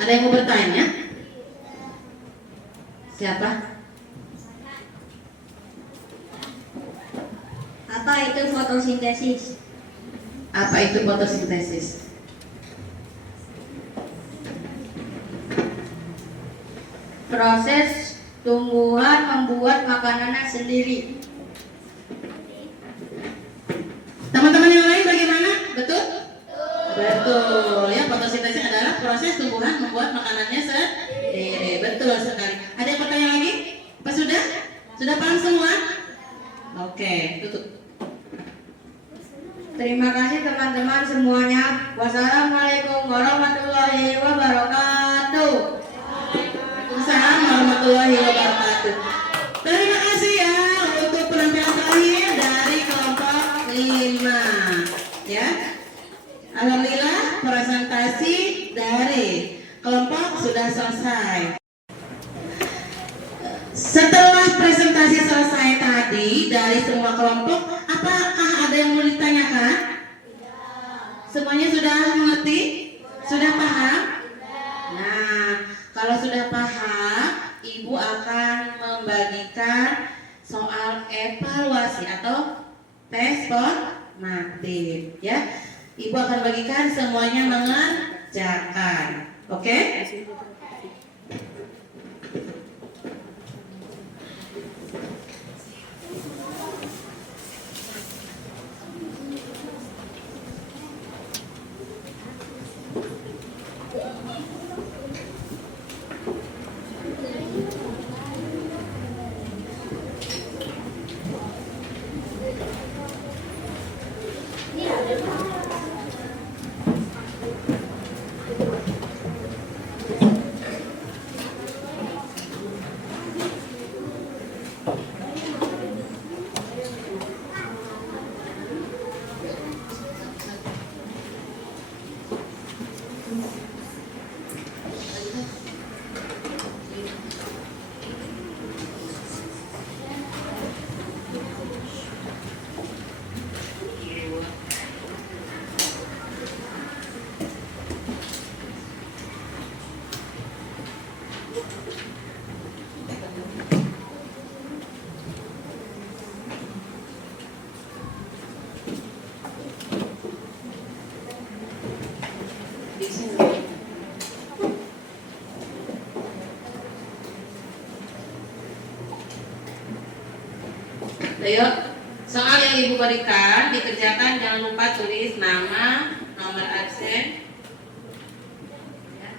Ada yang mau bertanya? Siapa? Apa itu fotosintesis? Apa itu fotosintesis? Proses tumbuhan membuat makanannya sendiri. Teman-teman yang lain bagaimana? Betul? Betul. Ya, fotosintesis adalah proses tumbuhan membuat makanannya sendiri. Betul sekali. Ada yang bertanya lagi? Apa sudah? Sudah paham semua? Oke, tutup. Terima kasih teman-teman semuanya. Wassalamualaikum warahmatullahi wabarakatuh. Waalaikumsalam warahmatullahi wabarakatuh. Terima kasih ya untuk penampilan terakhir dari kelompok 5. Ya. Alhamdulillah presentasi dari kelompok sudah selesai. Setelah presentasi selesai tadi dari semua kelompok, apakah ada yang mau ditanyakan? Semuanya sudah mengerti? Sudah paham? Nah, kalau sudah paham, Ibu akan membagikan soal evaluasi atau tes formatif, ya. Ibu akan bagikan semuanya mengerjakan. Oke? Ayo, soal yang Ibu berikan dikerjakan, jangan lupa tulis nama, nomor absen. Ya.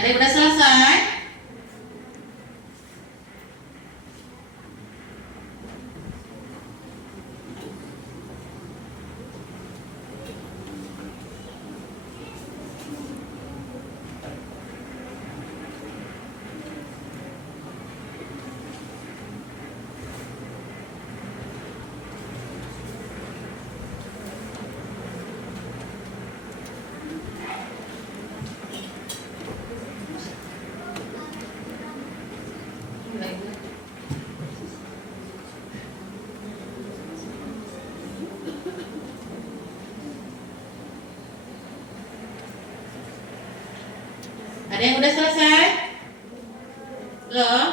Ada yang udah selesai? Ada yang udah selesai? Belum?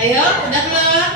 Ayo, udah belum?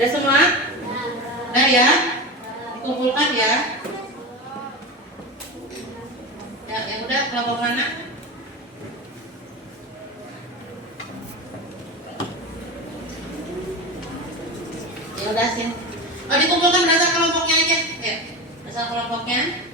Udah semua? Udah ya? Dikumpulkan ya. Ya, yang udah kelompok mana? Ya udah sih. Oh, dikumpulkan berdasar kelompoknya aja. Ya, berdasar kelompoknya.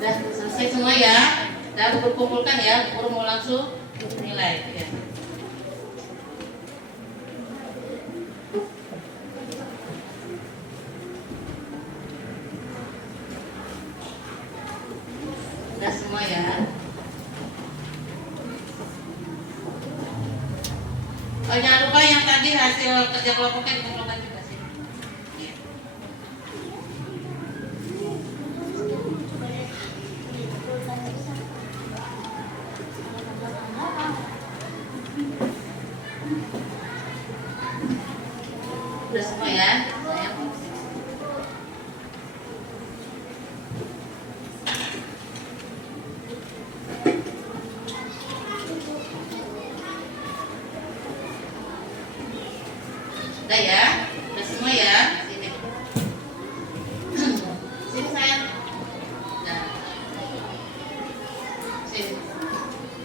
Udah selesai semua ya. Udah berkumpulkan ya. Guru mau langsung nilai ya. Udah semua ya. Oh, jangan lupa yang tadi hasil kerja kelompoknya dikumpulkan juga sih. Iya. Udah semua ya. Udah ya, udah semua ya. Sini, sini sayang. Udah, sini.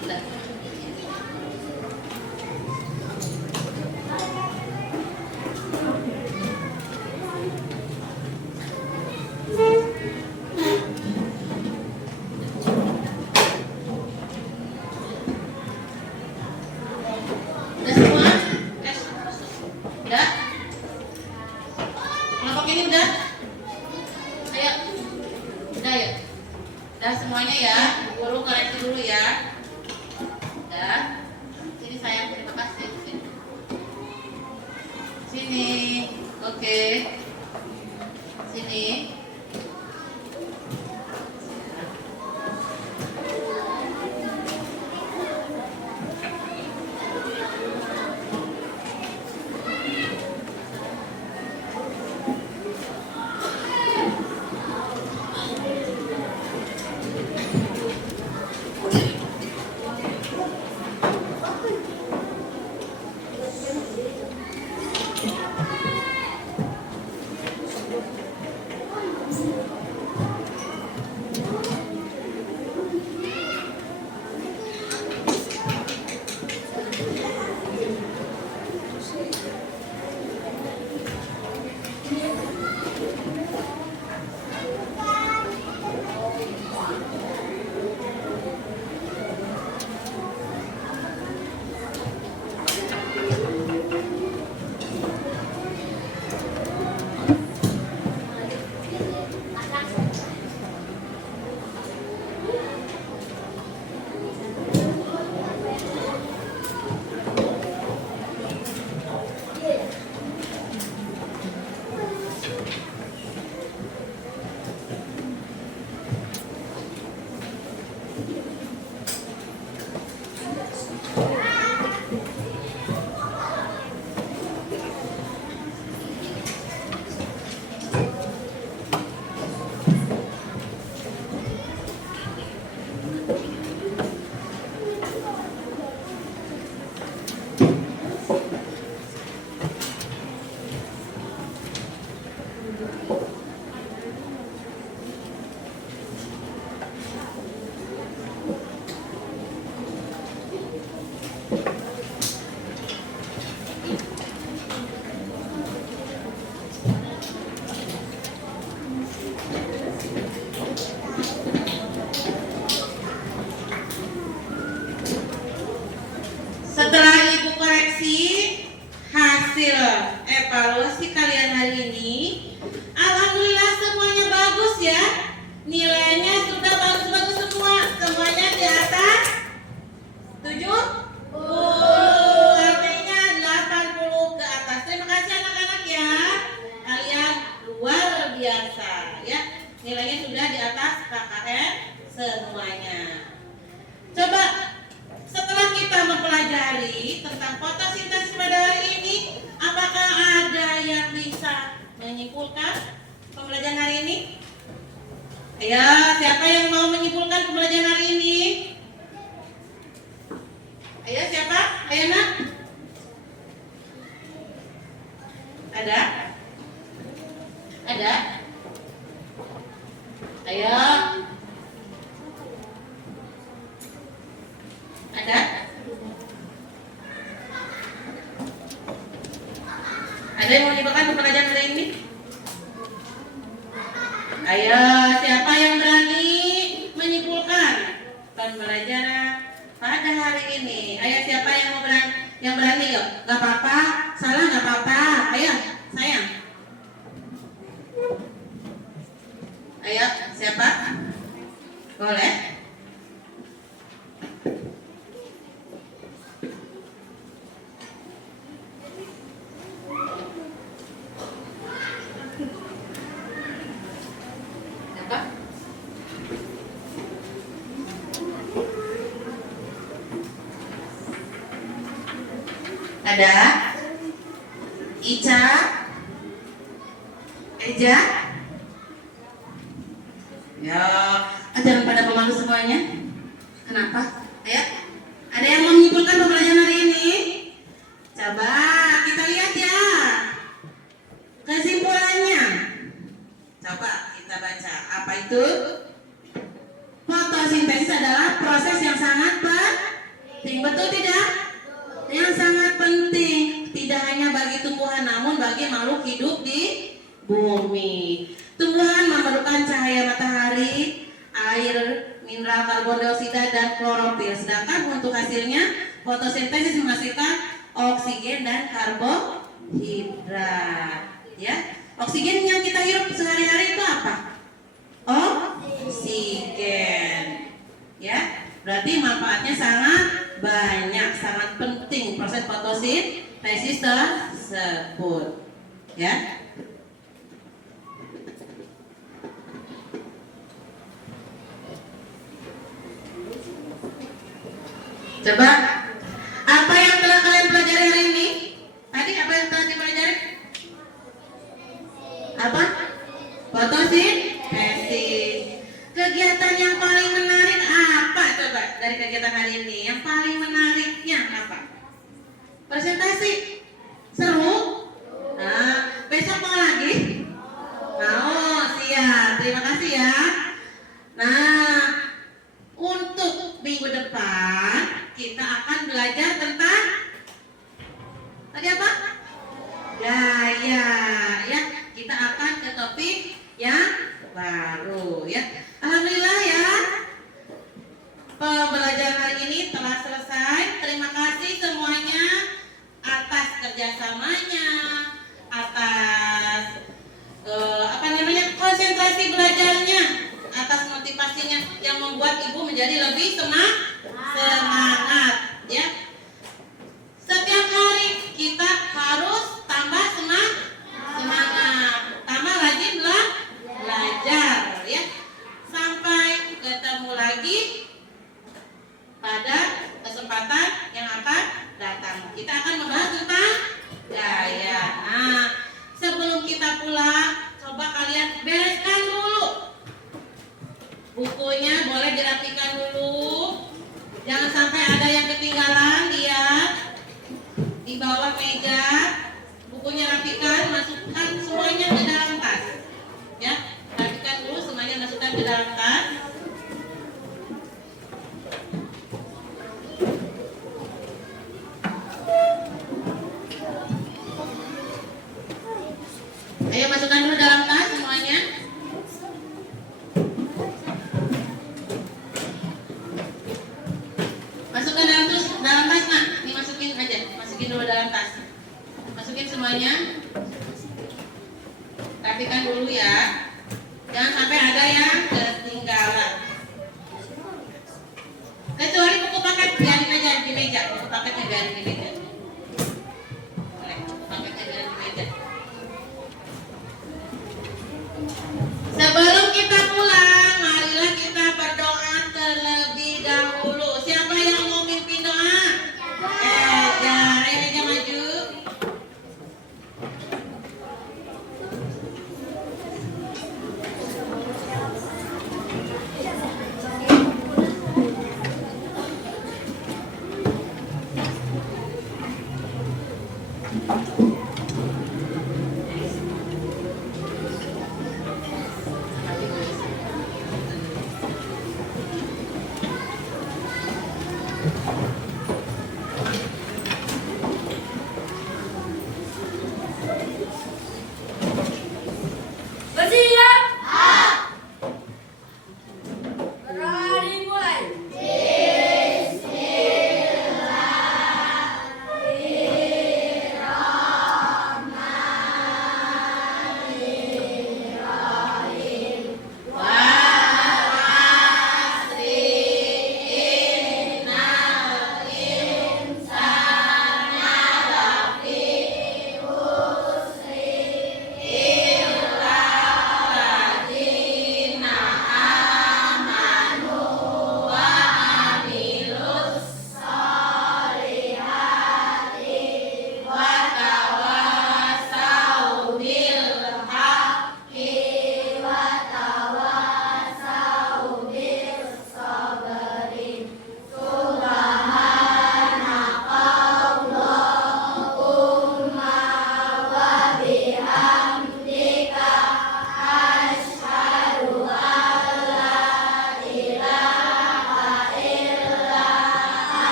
Udah. Udah semua? Udah? Kelompok ini udah? Ayo. Udah ya? Udah semuanya ya? Guru koreksi dulu ya. Udah? Sini sayang, terima kasih. Sini. Sini. Oke. Sini. Setelah Ibu koreksi hasil evaluasi kalian hari ini, alhamdulillah semuanya bagus ya. Nilainya sudah bagus-bagus semua. Semuanya di atas 70, artinya 80 ke atas. Terima kasih anak-anak ya. Kalian luar biasa ya. Nilainya sudah di atas KKN semuanya. Coba setelah kita mempelajari tentang fotosintesis pada hari ini, apakah ada yang bisa menyimpulkan pembelajaran hari ini? Ayo, siapa yang mau menyimpulkan pembelajaran hari ini? Ayo, siapa? Ayo nak. Ada? Ada? Ayo. Ada? Ada yang mau menyimpulkan pembelajaran hari ini? Ayo, siapa yang berani menyimpulkan pembelajaran pada hari ini? ini. Ayo siapa yang mau yang berani yuk. Gak apa-apa, salah gak apa-apa. Ayo, sayang. Ayo, siapa? Boleh? Siapa? Ada Ica, Eja. Ya, jangan pada pemalu semuanya. Kenapa? Ayo, ada yang mau menyimpulkan pembelajaran hari ini? Coba kita lihat ya kesimpulannya. Coba kita baca. Apa itu? Fotosintesis adalah proses yang sangat penting. Betul tidak? Yang sangat penting, tidak hanya bagi tumbuhan namun bagi makhluk hidup di bumi. Tumbuhan memerlukan cahaya matahari, air, mineral karbon dioksida dan klorofil. Sedangkan untuk hasilnya fotosintesis menghasilkan oksigen dan karbohidrat. Ya, oksigen yang kita hirup sehari-hari itu apa? Oksigen. Ya, berarti manfaatnya sangat banyak, sangat penting proses fotosintesis tersebut. Ya. Coba, apa yang telah kalian pelajari hari ini? Tadi apa yang telah dipelajari? Apa? Fotosintesis. Kegiatan yang paling menarik apa coba dari kegiatan hari ini? Yang paling menariknya apa? Presentasi. Seru? Nah, besok mau lagi? Mau, siap. Terima kasih ya. Nah, untuk minggu depan kita akan belajar tentang tadi apa? Gaya, ya. Kita akan ke topik yang baru, ya. Alhamdulillah ya. Pembelajaran hari ini telah selesai. Terima kasih semuanya atas kerjasamanya, atas konsentrasi belajarnya, atas motivasinya yang membuat ibu menjadi lebih semangat, ya. Setiap hari kita harus tambah semangat, tambah rajin belajar, ya. Sampai ketemu lagi pada kesempatan yang akan datang. Kita akan membahas tentang gaya. Nah, sebelum kita pulang, coba kalian bereskan dulu bukunya, boleh dirapikan dulu. Jangan sampai ada yang ketinggalan, lihat di bawah meja. Bukunya rapikan, masukkan semuanya ke dalam tas. Ya, rapikan dulu semuanya, masukkan ke dalam tas. Ayo masukkan dulu dalam tas semuanya. Masukkan dalam tas nak. Ini masukin aja, masukin dulu dalam tas. Masukin semuanya. Rapikan dulu ya. Jangan sampai ada yang ketinggalan. Kecuali buku paket biarin aja di meja. Buku paketnya biarin di meja. Boleh, buku paketnya biarin di meja. Sebelum kita pulang, marilah kita berdoa terlebih dahulu. Siapa yang mau mimpin doa? Eja, ayo Eja maju.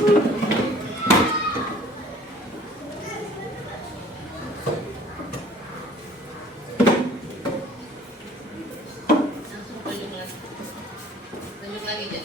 Langsung tunjuk lagi. Tunjuk lagi, Jak.